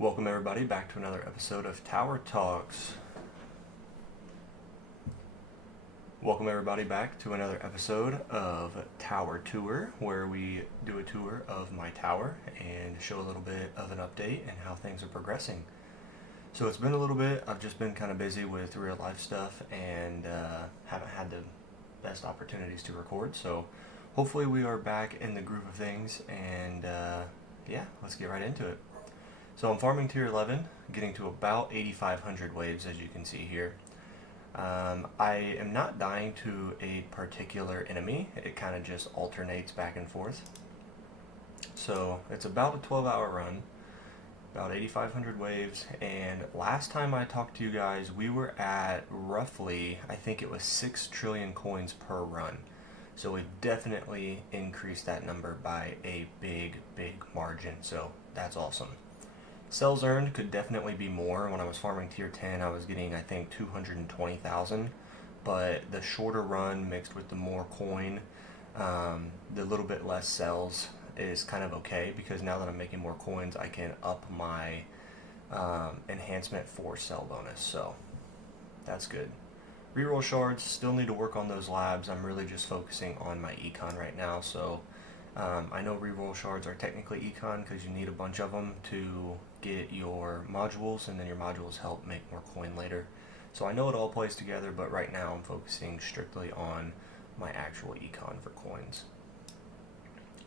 Welcome everybody back to another episode of Tower Talks. Welcome everybody back to another episode of Tower Tour, where we do a tour of my tower and show a little bit of an update and how things are progressing. So it's been a little bit, I've just been kind of busy with real life stuff and haven't had the best opportunities to record, so hopefully we are back in the groove of things and yeah, let's get right into it. So I'm farming tier 11, getting to about 8,500 waves, as you can see here. I am not dying to a particular enemy, it kind of just alternates back and forth. So it's about a 12-hour run, about 8,500 waves, and last time I talked to you guys, we were at roughly, I think it was 6 trillion coins per run. So we definitely increased that number by a big margin, so that's awesome. Cells earned could definitely be more. When I was farming tier 10, I was getting, I think, 220,000. But the shorter run mixed with the more coin, the little bit less cells is kind of okay, because now that I'm making more coins, I can up my enhancement for cell bonus. So that's good. Reroll shards, still need to work on those labs. I'm really just focusing on my econ right now. So I know reroll shards are technically econ because you need a bunch of them to get your modules, and then your modules help make more coin later. So I know it all plays together, but right now I'm focusing strictly on my actual econ for coins.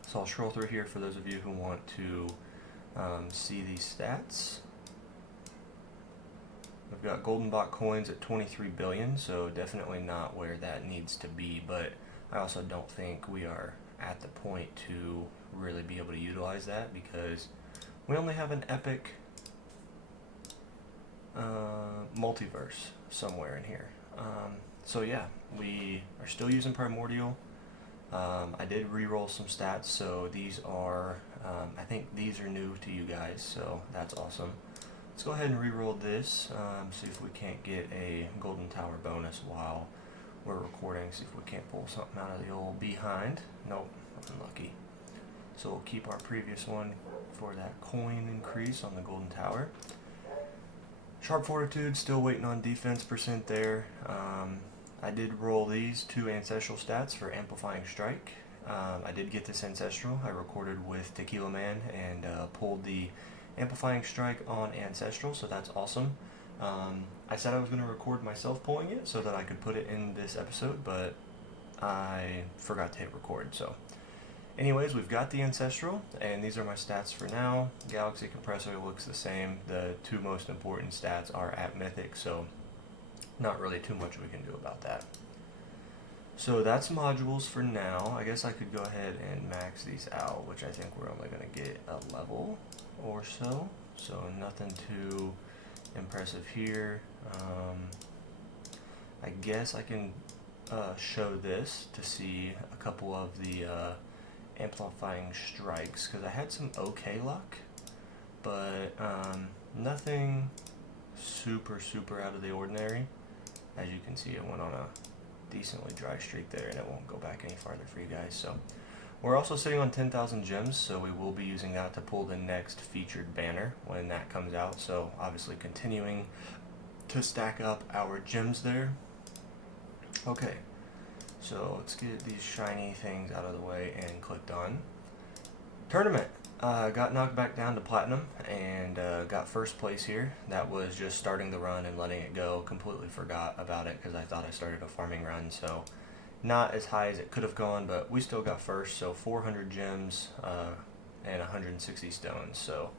So I'll scroll through here for those of you who want to see these stats. We've got golden bot coins at 23 billion, so definitely not where that needs to be, but I also don't think we are at the point to really be able to utilize that because we only have an epic multiverse somewhere in here. So yeah, we are still using Primordial. I did re-roll some stats, so these are, I think these are new to you guys, so that's awesome. Let's go ahead and re-roll this, see if we can't get a golden tower bonus while we're recording, see if we can't pull something out of the old behind. Nope, unlucky. So we'll keep our previous one for that coin increase on the golden tower. Sharp fortitude, still waiting on defense percent there. I did roll these 2 ancestral stats for amplifying strike. I did get this ancestral. I recorded with Tequila Man and pulled the amplifying strike on ancestral, so that's awesome. I said I was going to record myself pulling it so that I could put it in this episode, but I forgot to hit record. So anyways, we've got the ancestral, and these are my stats for now. Galaxy compressor looks the same. The 2 most important stats are at mythic, so not really too much we can do about that. So that's modules for now. I guess I could go ahead and max these out, which I think we're only going to get a level or so. So nothing too impressive here. I guess I can show this to see a couple of the amplifying strikes, because I had some okay luck, but nothing super out of the ordinary. As you can see, it went on a decently dry streak there, and it won't go back any farther for you guys. So we're also sitting on 10,000 gems, so we will be using that to pull the next featured banner when that comes out. So obviously continuing to stack up our gems there. Okay, so let's get these shiny things out of the way and click done. Tournament. Got knocked back down to platinum and got first place here. That was just starting the run and letting it go. Completely forgot about it because I thought I started a farming run, so not as high as it could have gone, but we still got first. So 400 gems and 160 stones. So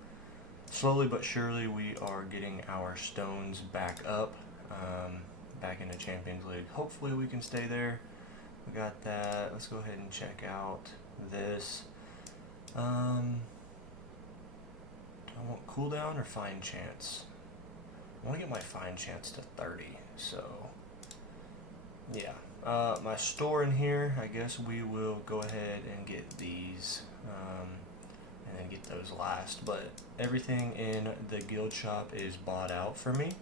slowly but surely we are getting our stones back up, back into Champions League. Hopefully we can stay there. We got that. Let's go ahead and check out this. Do I want cooldown or fine chance? I want to get my fine chance to 30, so yeah. My store in here, I guess we will go ahead and get these, and then get those last, but everything in the guild shop is bought out for me.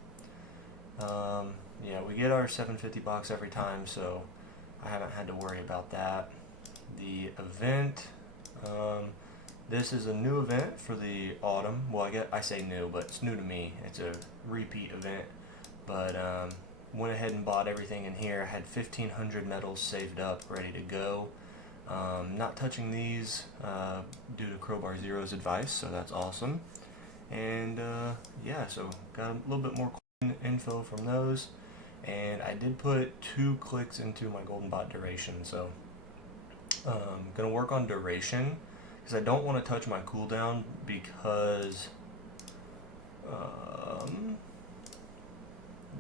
Yeah, we get our 750 box every time, so I haven't had to worry about that. The event, This is a new event for the autumn. Well, I say new, but it's new to me. It's a repeat event. But went ahead and bought everything in here. I had 1,500 medals saved up, ready to go. Not touching these due to Crowbar Zero's advice, so that's awesome. And yeah, so got a little bit more coin info from those. And I did put 2 clicks into my golden bot duration, so gonna work on duration because I don't want to touch my cooldown because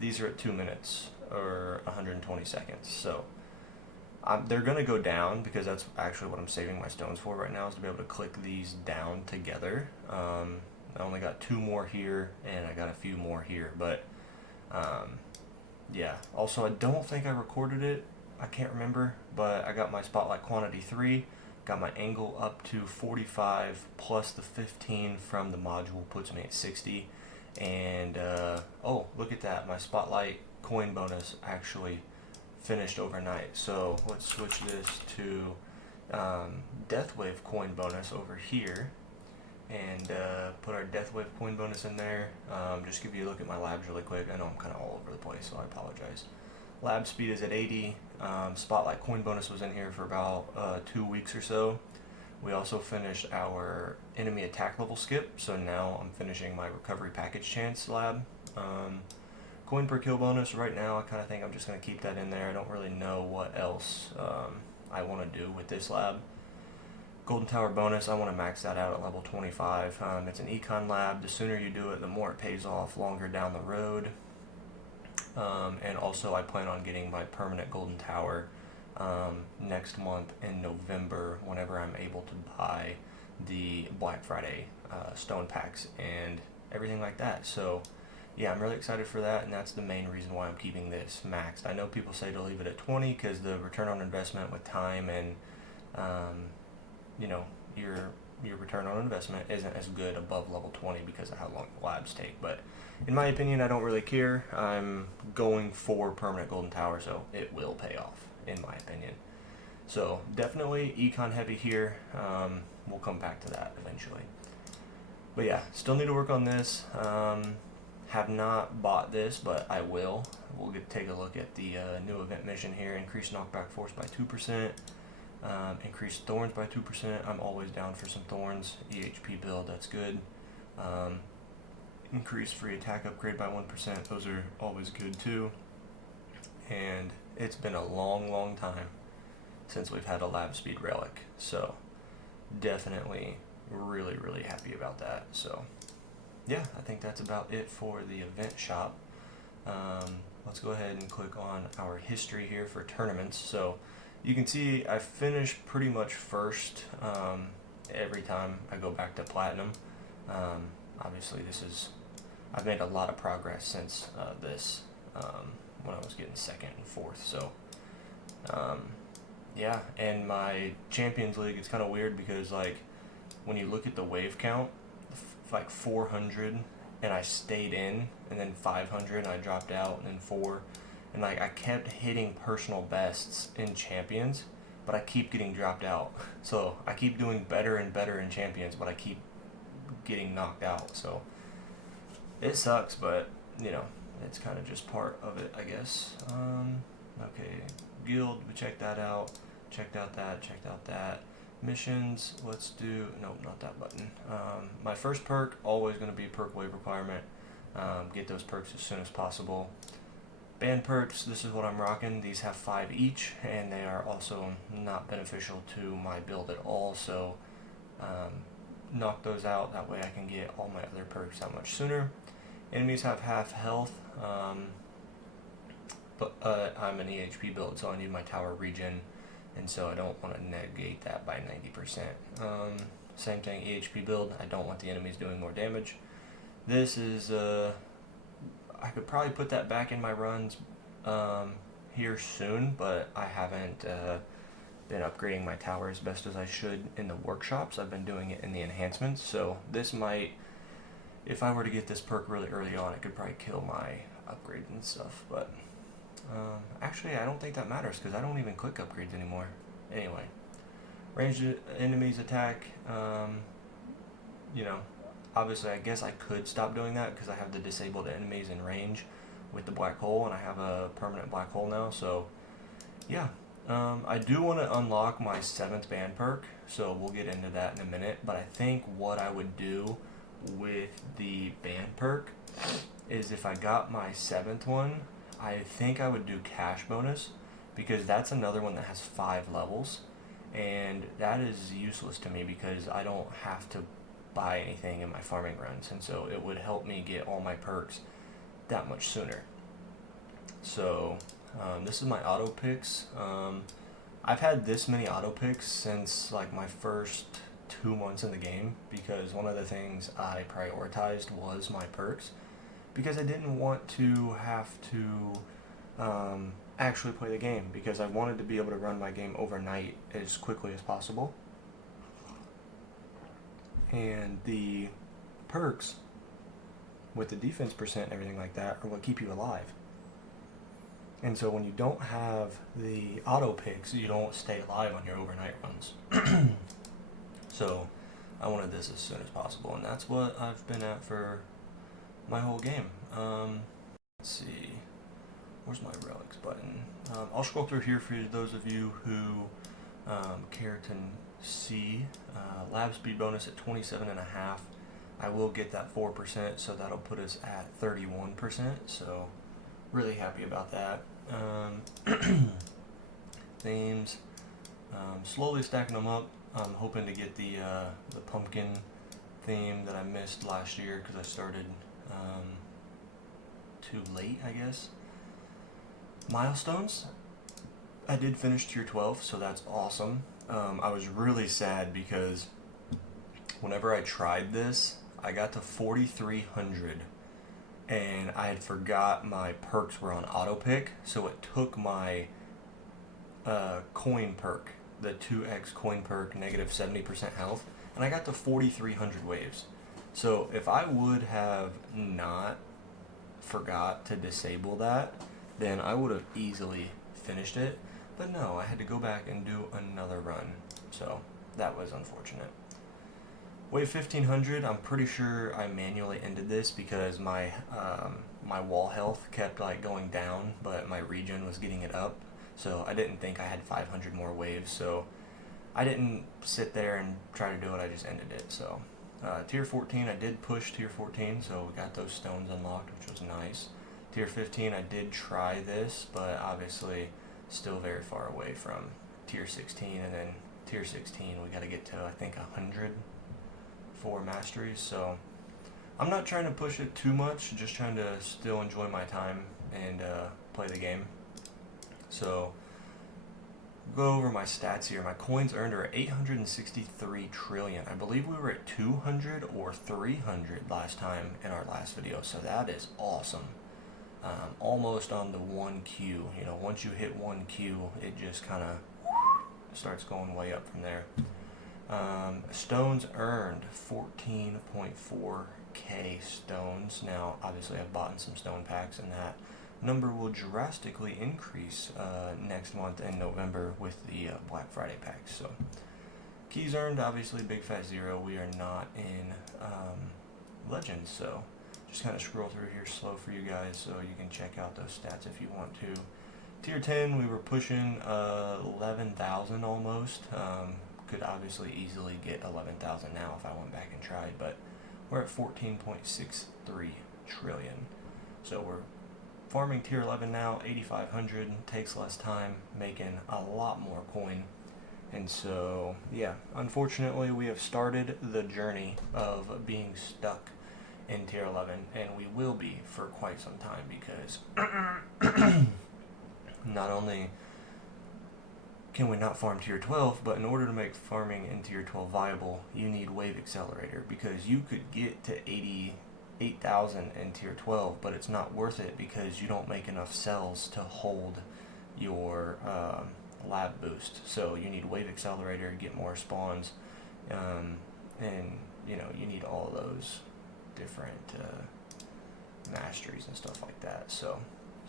these are at 2 minutes or 120 seconds. So they're going to go down because that's actually what I'm saving my stones for right now, is to be able to click these down together. I only got 2 more here and I got a few more here, but yeah. Also, I don't think I recorded it. I can't remember, but I got my spotlight quantity 3, got my angle up to 45 plus the 15 from the module puts me at 60. And oh, look at that, my spotlight coin bonus actually finished overnight. So let's switch this to Deathwave coin bonus over here and put our Deathwave coin bonus in there. Just give you a look at my labs really quick. I know I'm kind of all over the place, so I apologize. Lab speed is at 80. Spotlight coin bonus was in here for about 2 weeks or so. We also finished our enemy attack level skip, so now I'm finishing my recovery package chance lab. Coin per kill bonus, right now I kind of think I'm just going to keep that in there. I don't really know what else I want to do with this lab. Golden Tower bonus, I want to max that out at level 25. It's an econ lab. The sooner you do it, the more it pays off longer down the road. And also I plan on getting my permanent Golden Tower next month in November, whenever I'm able to buy the Black Friday stone packs and everything like that. So yeah, I'm really excited for that, and that's the main reason why I'm keeping this maxed. I know people say to leave it at 20 because the return on investment with time and you know, your return on investment isn't as good above level 20 because of how long the labs take. But in my opinion, I don't really care. I'm going for permanent Golden Tower, so it will pay off, in my opinion. So definitely econ heavy here. We'll come back to that eventually. But yeah, still need to work on this. Have not bought this, but I will. We'll take a look at the new event mission here. Increase knockback force by 2%. Increase thorns by 2%. I'm always down for some thorns. EHP build, that's good. Increase free attack upgrade by 1%. Those are always good too. And it's been a long time since we've had a lab speed relic. So definitely really happy about that. So yeah, I think that's about it for the event shop. Let's go ahead and click on our history here for tournaments. So you can see I finish pretty much first every time I go back to platinum. Obviously I've made a lot of progress since this when I was getting second and fourth. So yeah, and my Champions League, it's kind of weird because like when you look at the wave count, like 400 and I stayed in, and then 500 and I dropped out, and then 4, and like I kept hitting personal bests in Champions, but I keep getting dropped out. So I keep doing better and better in Champions, but I keep getting knocked out. So it sucks, but you know, it's kind of just part of it, I guess. Okay, guild, we checked that out. Checked out that. Missions, let's do, nope, not that button. My first perk, always going to be perk wave requirement. Get those perks as soon as possible. Band perks, this is what I'm rocking. These have 5 each, and they are also not beneficial to my build at all, so knock those out. That way I can get all my other perks that much sooner. Enemies have half health, but I'm an EHP build, so I need my tower regen, and so I don't want to negate that by 90%. Same thing, EHP build, I don't want the enemies doing more damage. This is, I could probably put that back in my runs here soon, but I haven't been upgrading my tower as best as I should in the workshops. I've been doing it in the enhancements, so this might, if I were to get this perk really early on, it could probably kill my upgrades and stuff, but actually I don't think that matters because I don't even click upgrades anymore. Anyway, ranged enemies attack you know, obviously I guess I could stop doing that because I have the disabled enemies in range with the black hole, and I have a permanent black hole now. So yeah, I do want to unlock my 7th band perk, so we'll get into that in a minute. But I think what I would do with the band perk is if I got my 7th one, I think I would do cash bonus, because that's another one that has 5 levels, and that is useless to me because I don't have to buy anything in my farming runs, and so it would help me get all my perks that much sooner. So this is my auto picks. I've had this many auto picks since like my first 2 months in the game, because one of the things I prioritized was my perks, because I didn't want to have to actually play the game, because I wanted to be able to run my game overnight as quickly as possible. And the perks with the defense percent and everything like that are what keep you alive. And so when you don't have the auto picks, you don't stay alive on your overnight runs. So I wanted this as soon as possible, and that's what I've been at for my whole game. Let's see, where's my relics button? I'll scroll through here for those of you who care to see. Lab speed bonus at 27.5. I will get that 4%, so that'll put us at 31%. So really happy about that. Themes, slowly stacking them up. I'm hoping to get the pumpkin theme that I missed last year because I started too late, I guess. Milestones, I did finish tier 12, so that's awesome. I was really sad because whenever I tried this, I got to 4,300 and I had forgot my perks were on auto pick, so it took my coin perk, the 2x coin perk, negative 70% health, and I got to 4,300 waves. So if I would have not forgot to disable that, then I would have easily finished it. But no, I had to go back and do another run, so that was unfortunate. Wave 1500, I'm pretty sure I manually ended this because my my wall health kept like going down, but my regen was getting it up. So I didn't think I had 500 more waves, so I didn't sit there and try to do it, I just ended it. So tier 14, I did push tier 14, so we got those stones unlocked, which was nice. Tier 15, I did try this, but obviously still very far away from tier 16, and then tier 16 we got to get to, I think, 100 for masteries. So I'm not trying to push it too much, just trying to still enjoy my time and play the game. So go over my stats here. My coins earned are 863 trillion. I believe we were at 200 or 300 last time in our last video, so that is awesome. Almost on the 1Q. You know, once you hit 1Q, it just kind of starts going way up from there. Stones earned 14.4k stones. Now, obviously, I've bought some stone packs, and that number will drastically increase next month in November with the Black Friday packs. So, keys earned, obviously, big fat 0. We are not in Legends, so just kind of scroll through here slow for you guys so you can check out those stats if you want to. Tier 10, we were pushing 11,000 almost. Could obviously easily get 11,000 now if I went back and tried, but we're at 14.63 trillion. So we're farming tier 11 now, 8,500, takes less time, making a lot more coin. And so, yeah, unfortunately we have started the journey of being stuck in tier 11, and we will be for quite some time, because not only can we not farm tier 12, but in order to make farming in tier 12 viable, you need Wave Accelerator, because you could get to 88,000 in tier 12, but it's not worth it because you don't make enough cells to hold your lab boost. So you need Wave Accelerator, get more spawns, and you know, you need all of those different masteries and stuff like that. So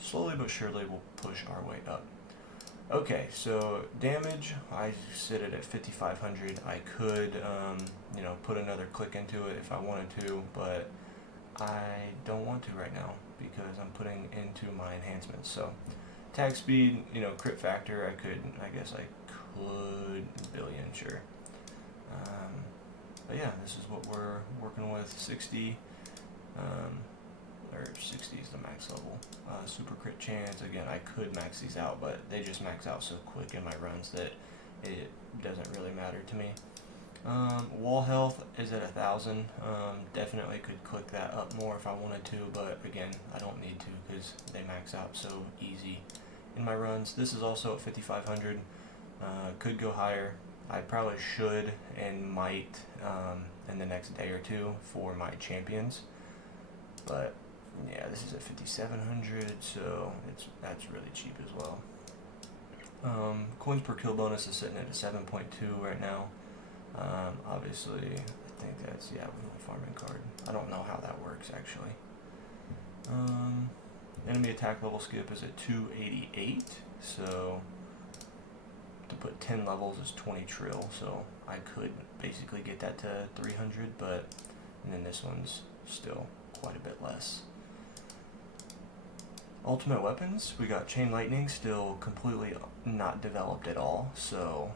slowly but surely we'll push our way up. Okay, so damage, I sit it at 5,500. I could, put another click into it if I wanted to, but I don't want to right now because I'm putting into my enhancements. So tag speed, crit factor, I guess I could billion, sure. But yeah, this is what we're working with. 60, or 60 is the max level. Super crit chance, again, I could max these out, but they just max out so quick in my runs that it doesn't really matter to me. Wall health is at 1,000. Definitely could click that up more if I wanted to, but again, I don't need to because they max out so easy in my runs. This is also at 5,500. Could go higher. I probably should and might in the next day or two for my champions, but yeah, this is at 5,700, so that's really cheap as well. Coins per kill bonus is sitting at a 7.2 right now. Obviously, I think that's, with my farming card. I don't know how that works, actually. Enemy attack level skip is at 288, so to put 10 levels is 20 trill, so I could basically get that to 300, and then this one's still quite a bit less. Ultimate weapons, we got Chain Lightning, still completely not developed at all, so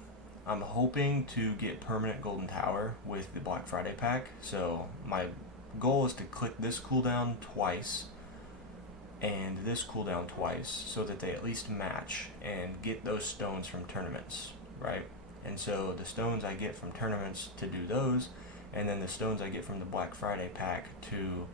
I'm hoping to get permanent Golden Tower with the Black Friday pack. So my goal is to click this cooldown twice and this cooldown twice so that they at least match and get those stones from tournaments, right? And so the stones I get from tournaments to do those, and then the stones I get from the Black Friday pack to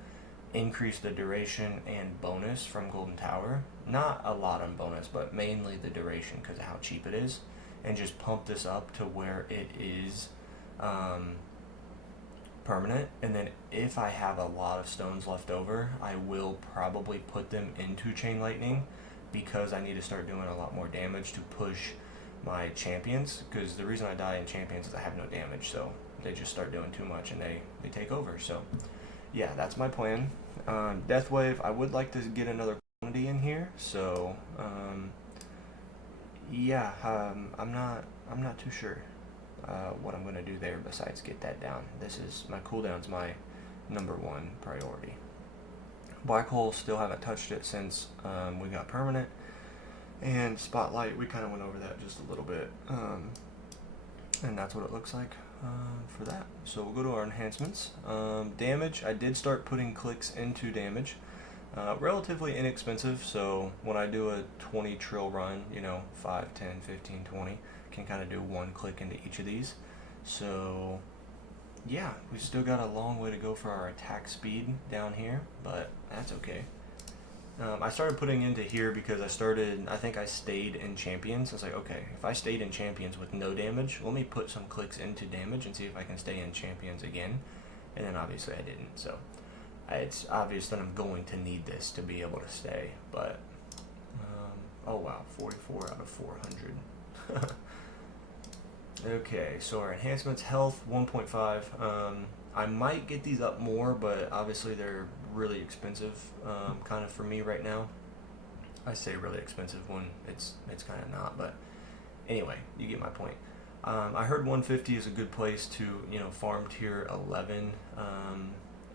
increase the duration and bonus from Golden Tower. Not a lot on bonus, but mainly the duration because of how cheap it is. And just pump this up to where it is permanent. And then if I have a lot of stones left over, I will probably put them into Chain Lightning because I need to start doing a lot more damage to push my champions. Because the reason I die in champions is I have no damage, so they just start doing too much and they take over. So yeah, that's my plan. Death Wave, I would like to get another quantity in here, so I'm not too sure what I'm gonna do there besides get that down. This is my cooldown's my number one priority. Black Hole, still haven't touched it since we got permanent, and Spotlight, we kind of went over that just a little bit, and that's what it looks like for that. So we'll go to our enhancements. Damage, I did start putting clicks into damage. Relatively inexpensive, so when I do a 20 trill run, 5, 10, 15, 20, can kind of do one click into each of these. So yeah, we still got a long way to go for our attack speed down here, but that's okay. I started putting into here because I think I stayed in champions. I was like, okay, if I stayed in champions with no damage, let me put some clicks into damage and see if I can stay in champions again. And then obviously I didn't, so it's obvious that I'm going to need this to be able to stay, but oh wow, 44 out of 400. Okay, so our enhancements, health 1.5. I might get these up more, but obviously they're really expensive, kind of for me right now. I say really expensive when it's kind of not, but anyway, you get my point. I heard 150 is a good place to farm tier 11,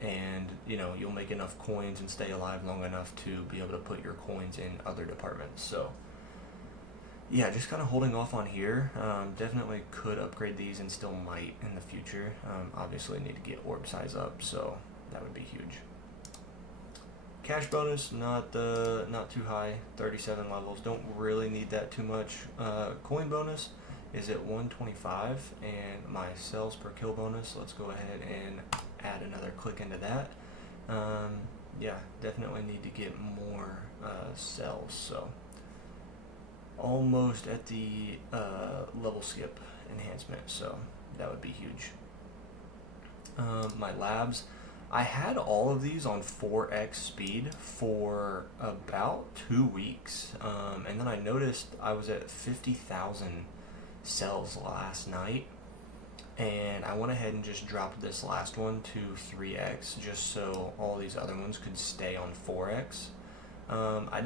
and you'll make enough coins and stay alive long enough to be able to put your coins in other departments. So yeah, just kind of holding off on here. Definitely could upgrade these and still might in the future. Obviously need to get orb size up, so that would be huge. Cash bonus, not too high, 37 levels. Don't really need that too much. Coin bonus is at 125, and my cells per kill bonus, let's go ahead and add another click into that. Yeah, definitely need to get more cells, so almost at the level skip enhancement, so that would be huge. My labs, I had all of these on 4x speed for about 2 weeks, and then I noticed I was at 50,000 cells last night, and I went ahead and just dropped this last one to 3x just so all these other ones could stay on 4x. I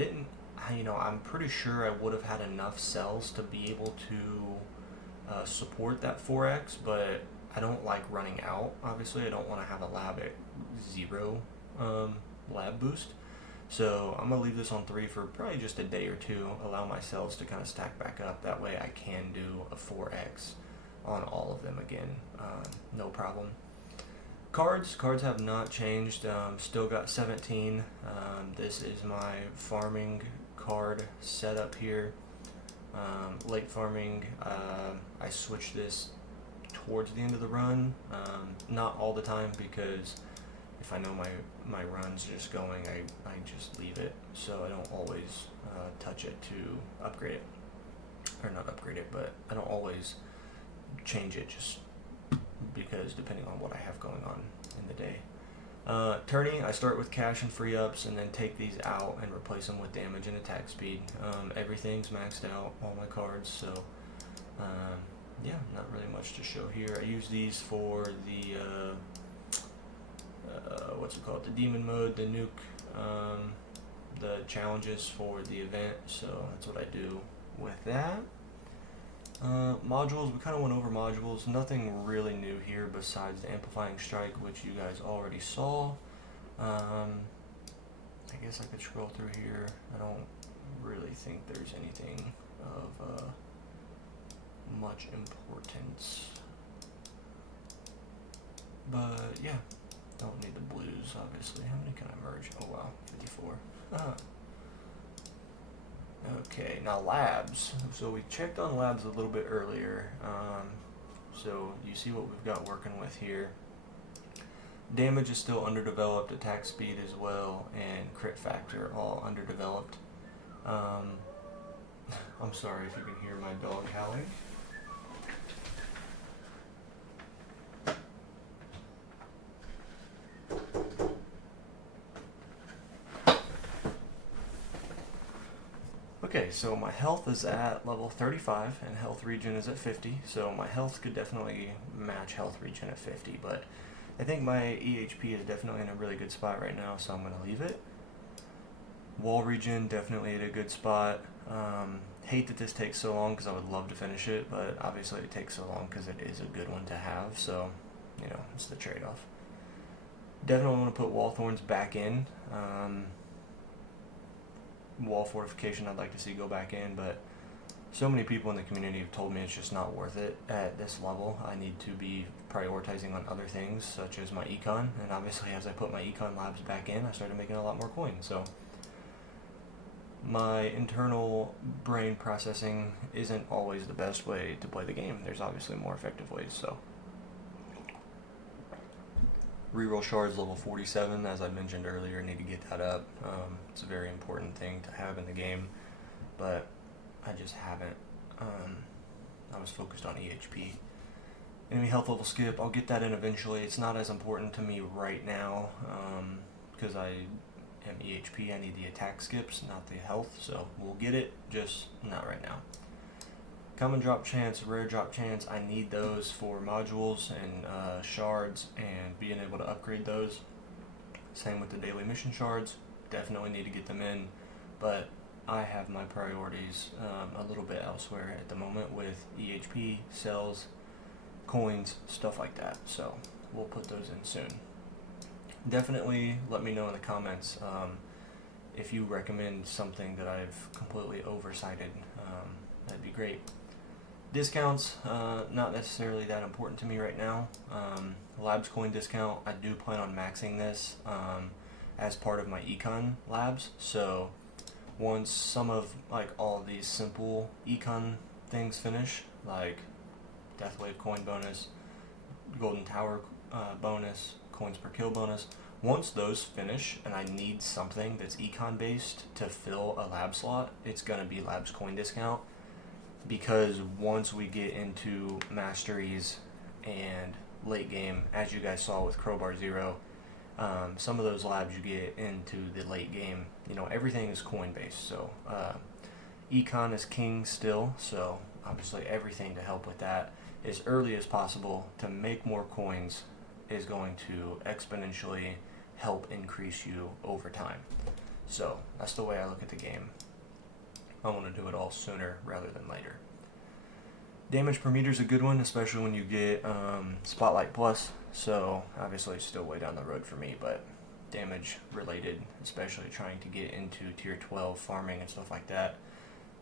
I'm pretty sure I would have had enough cells to be able to support that 4x, but I don't like running out. Obviously, I don't want to have a lab at 0 lab boost. So I'm going to leave this on 3 for probably just a day or two, allow my cells to kind of stack back up. That way I can do a 4x on all of them again, no problem. Cards have not changed, still got 17. This is my farming card setup here. Late farming, I switch this towards the end of the run, not all the time, because if I know my run's just going, I just leave it, so I don't always touch it to upgrade it, or not upgrade it, but I don't always change it, just because depending on what I have going on in the day. Turning, I start with cash and free ups, and then take these out and replace them with damage and attack speed. Everything's maxed out, all my cards, so yeah, not really much to show here. I use these for the what's it called, the demon mode, the nuke, the challenges for the event, so that's what I do with that. Modules, we kind of went over modules. Nothing really new here besides the Amplifying Strike, which you guys already saw. I guess I could scroll through here. I don't really think there's anything of much importance. But yeah, don't need the blues, obviously. How many can I merge? Oh wow, 54. Okay, now labs. So we checked on labs a little bit earlier. So you see what we've got working with here. Damage is still underdeveloped, attack speed as well, and crit factor all underdeveloped. I'm sorry if you can hear my dog howling. Okay, so my health is at level 35 and health regen is at 50, so my health could definitely match health regen at 50, but I think my EHP is definitely in a really good spot right now, so I'm going to leave it. Wall regen definitely at a good spot. Hate that this takes so long because I would love to finish it, but obviously it takes so long because it is a good one to have, so it's the trade-off. Definitely want to put wall thorns back in. Wall fortification I'd like to see go back in, but so many people in the community have told me it's just not worth it at this level. I need to be prioritizing on other things such as my econ, and obviously as I put my econ labs back in, I started making a lot more coins. So my internal brain processing isn't always the best way to play the game. There's obviously more effective ways. So reroll shards level 47, as I mentioned earlier, need to get that up. It's a very important thing to have in the game, but I just haven't. I was focused on EHP. Enemy health level skip, I'll get that in eventually. It's not as important to me right now, because I am EHP. I need the attack skips, not the health, so we'll get it, just not right now. Common drop chance, rare drop chance, I need those for modules and shards and being able to upgrade those. Same with the daily mission shards, definitely need to get them in, but I have my priorities a little bit elsewhere at the moment with EHP, cells, coins, stuff like that, so we'll put those in soon. Definitely let me know in the comments if you recommend something that I've completely oversighted. That'd be great. Discounts, not necessarily that important to me right now. Labs coin discount, I do plan on maxing this as part of my econ labs, so once some of all of these simple econ things finish, like Deathwave coin bonus, Golden Tower bonus, coins per kill bonus, once those finish and I need something that's econ based to fill a lab slot, it's going to be labs coin discount. Because once we get into masteries and late game, as you guys saw with Crowbar Zero, some of those labs you get into the late game, everything is coin based. So econ is king still, so obviously everything to help with that as early as possible to make more coins is going to exponentially help increase you over time. So that's the way I look at the game. I want to do it all sooner rather than later. Damage per meter is a good one, especially when you get Spotlight Plus. So obviously it's still way down the road for me, but damage related, especially trying to get into tier 12 farming and stuff like that.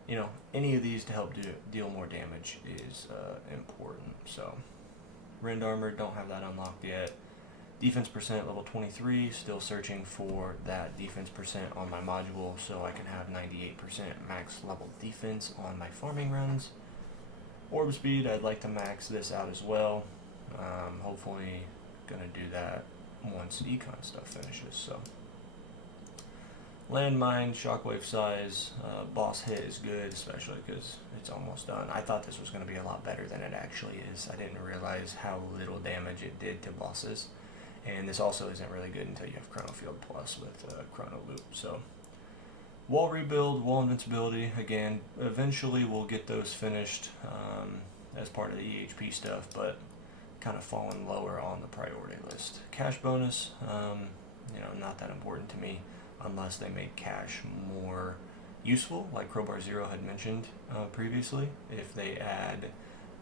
You know, any of these to help deal more damage is important. So Rend Armor, don't have that unlocked yet. Defense percent level 23, still searching for that defense percent on my module so I can have 98% max level defense on my farming runs. Orb speed, I'd like to max this out as well. Hopefully gonna do that once econ stuff finishes. So landmine, shockwave size, boss hit is good, especially because it's almost done. I thought this was going to be a lot better than it actually is. I didn't realize how little damage it did to bosses. And this also isn't really good until you have Chrono Field Plus with Chrono Loop. So wall rebuild, wall invincibility, again, eventually we'll get those finished as part of the EHP stuff, but kind of falling lower on the priority list. Cash bonus, not that important to me unless they make cash more useful, like Crowbar Zero had mentioned previously, if they add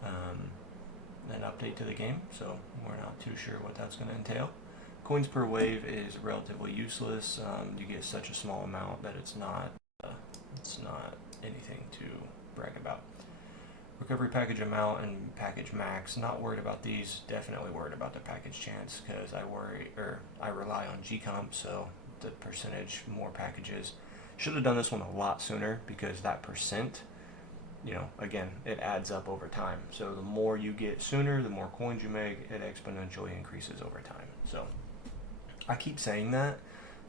an update to the game, so we're not too sure what that's going to entail. Coins per wave is relatively useless. You get such a small amount that it's not anything to brag about. Recovery package amount and package max, not worried about these. Definitely worried about the package chance because I rely on G-Comp, so the percentage more packages. Should have done this one a lot sooner because that percent, again, it adds up over time. So the more you get sooner, the more coins you make, it exponentially increases over time. So I keep saying that,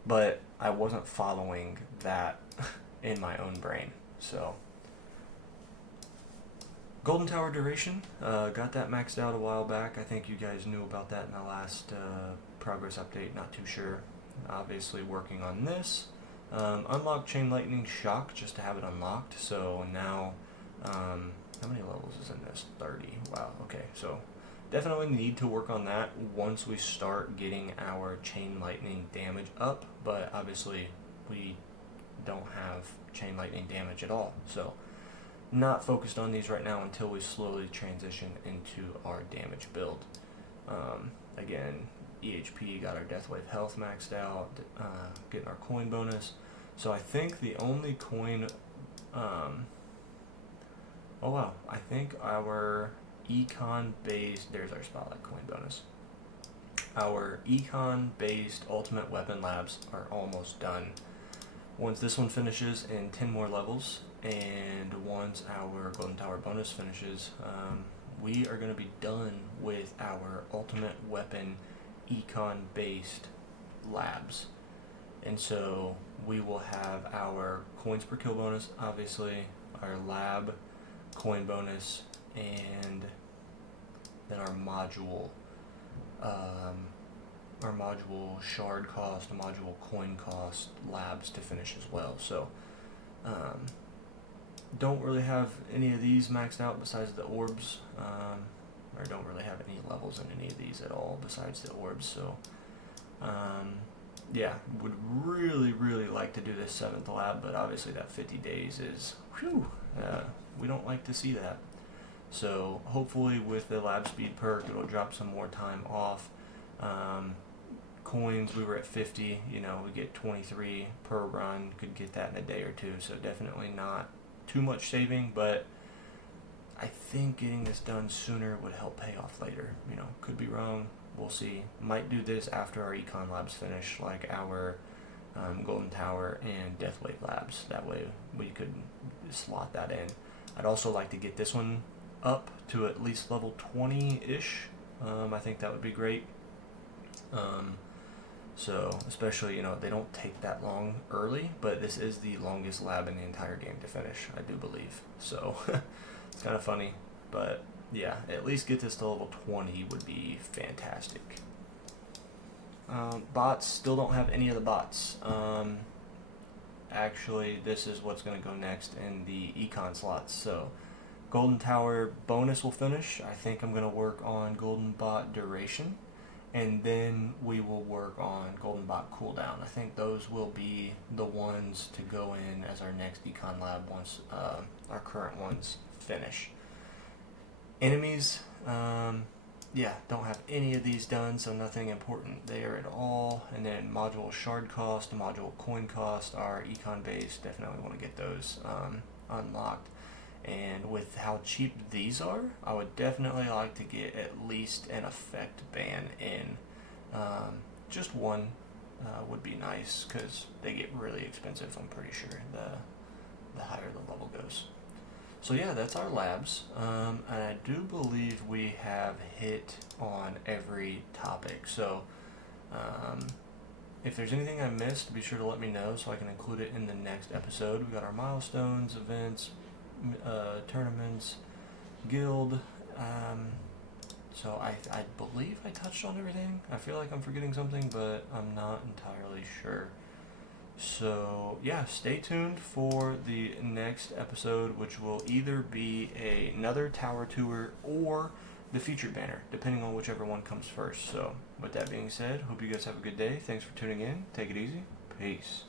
but I wasn't following that in my own brain. So Golden Tower duration, got that maxed out a while back. I think you guys knew about that in the last progress update, not too sure. Obviously working on this. Unlock Chain Lightning Shock just to have it unlocked. So now, how many levels is in this? 30. Wow, okay. So definitely need to work on that once we start getting our Chain Lightning damage up. But obviously we don't have Chain Lightning damage at all. So not focused on these right now until we slowly transition into our damage build. Again, EHP got our Deathwave health maxed out, getting our coin bonus. So I think the only coin, oh wow, I think our econ based, there's our spotlight coin bonus. Our econ based ultimate weapon labs are almost done. Once this one finishes in 10 more levels, and once our Golden Tower bonus finishes, we are going to be done with our ultimate weapon econ based labs. And so we will have our coins per kill bonus, obviously, our lab coin bonus, and then our module shard cost, module coin cost labs to finish as well. So don't really have any of these maxed out besides the orbs, or don't really have any levels in any of these at all besides the orbs. So yeah, would really like to do this 7th lab, but obviously that 50 days is, we don't like to see that. So hopefully with the lab speed perk, it'll drop some more time off. Coins, we were at 50, we get 23 per run, could get that in a day or two, so definitely not too much saving, but I think getting this done sooner would help pay off later. Could be wrong, we'll see. Might do this after our econ labs finish, like our Golden Tower and Deathwave labs. That way we could slot that in. I'd also like to get this one up to at least level 20-ish. I think that would be great. So especially, they don't take that long early, but this is the longest lab in the entire game to finish, I do believe. So it's kind of funny, but yeah, at least get this to level 20 would be fantastic. Bots, still don't have any of the bots. Actually, this is what's going to go next in the econ slots. So Golden Tower bonus will finish. I think I'm going to work on Golden Bot duration, and then we will work on Golden Bot cooldown. I think those will be the ones to go in as our next Econ Lab once our current ones finish. Enemies, don't have any of these done, so nothing important there at all. And then module shard cost, module coin cost are econ based. Definitely want to get those unlocked. And with how cheap these are, I would definitely like to get at least an effect ban in. Just one would be nice because they get really expensive, I'm pretty sure, the higher the level goes. So yeah, that's our labs. And I do believe we have hit on every topic. So if there's anything I missed, be sure to let me know so I can include it in the next episode. We got our milestones, events, tournaments, guild. So I believe I touched on everything. I feel like I'm forgetting something, but I'm not entirely sure. So yeah, stay tuned for the next episode, which will either be another tower tour or the featured banner, depending on whichever one comes first. So with that being said, hope you guys have a good day. Thanks for tuning in. Take it easy. Peace.